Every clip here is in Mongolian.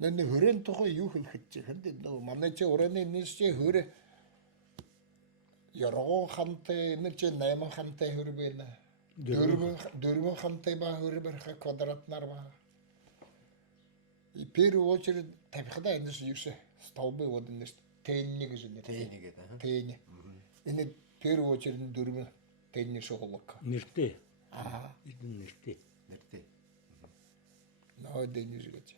근데 흐른 토고 유흥 했지. 근데 너 만나지 오래네 니스제 흐르 여러 한테 니스제 내만 한테 흐르베나. дөрвөн хамтай ба хөрөөр квадрат нар ба. И первую очередь тавихда эндээс юусе столбы вот эндээс тэнни гэж нэ. Тэнни гэдэг. Тэнни. Энэ первую очередь дөрвөн тэнни шоголок. Нэртэй. Аа. Эдэн нэртэй. Нэртэй. Ноо дэнни гэж.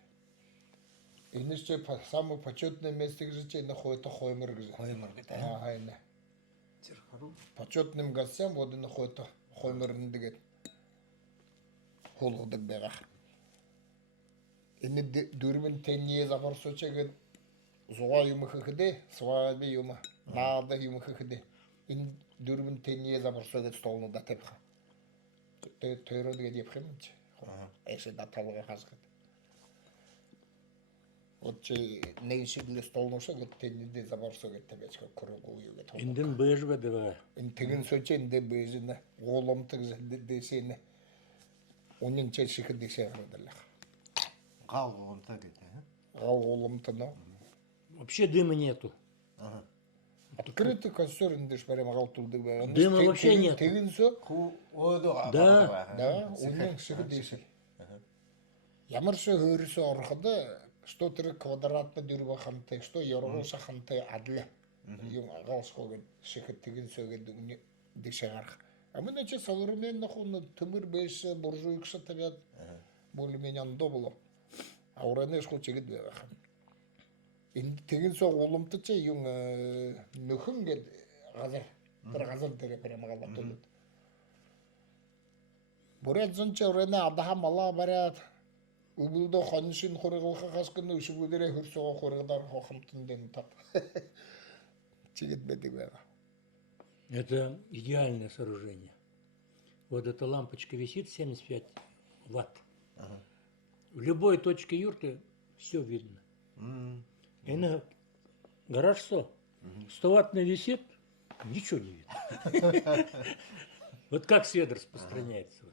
Эндээс ч самое почетное место гэж энэ хойто хоймор гэж. Хоймор гэдэг. Аа хайна. Тэр харуу. Почетным гассан вот энэ хойто хойморн тэгээд хулгдаг байгаа. Энэ дөрвөн тэнни замарсучэгэд зугаа юм хэхдэ, сваа би юм наада юм хэхдэ. Энэ дөрвөн тэнни замарсучэгэд столноо тавих. Тэрод гээд явах юм чи. Эсэ даталга хасгад. Отче нейшиглэ столноосоо гээд тэнни замарсучэгэд тавьж көрөөгөө юу гэдэг. Эндэн бэж байдаг. Энэ тэгэн сочэндэ бэжнэ голомтог дэсэнэ. Унин чэшихэд дэсэ хараадалах. Гал голомтой гэдэг. Голомтно. Вообще дыма нету. Ага. Открытый костер эндеш прям галтулдаг байгаа. Дыма вообще нет. Тэгэнсө Өөдөө. да унин шиг дэсэ. Ямар ч хөрөөсө ороход что тэр квадратны дөрвөн хамтай, что яргууса хамтай адлаа. Юм агаасгоо шихэд тэгэнсөгээд үнэ дэсэ гарах. А мы начали современных он тымыр беш буржуйкса табят более-менее андобло. А уранеш хочет байгаа. Энэ тэгэн сог уламтч юм нөхөн гэд газар тэр газар дээр прямо галатул. Бүрээд зэн ч урана адаха мала бариад өгөлдөө хоншин хургалах хаскын өшгүүдэрэ хөрсөгөө хургадар хохомтон дэн тап. Чигэд байдаг байгаа. Это идеальное сооружение. Вот эта лампочка висит 75 ватт. Ага. В любой точке юрты все видно. И на гараж 100. 100-ваттный висит, ничего не видно. Вот как свет распространяется.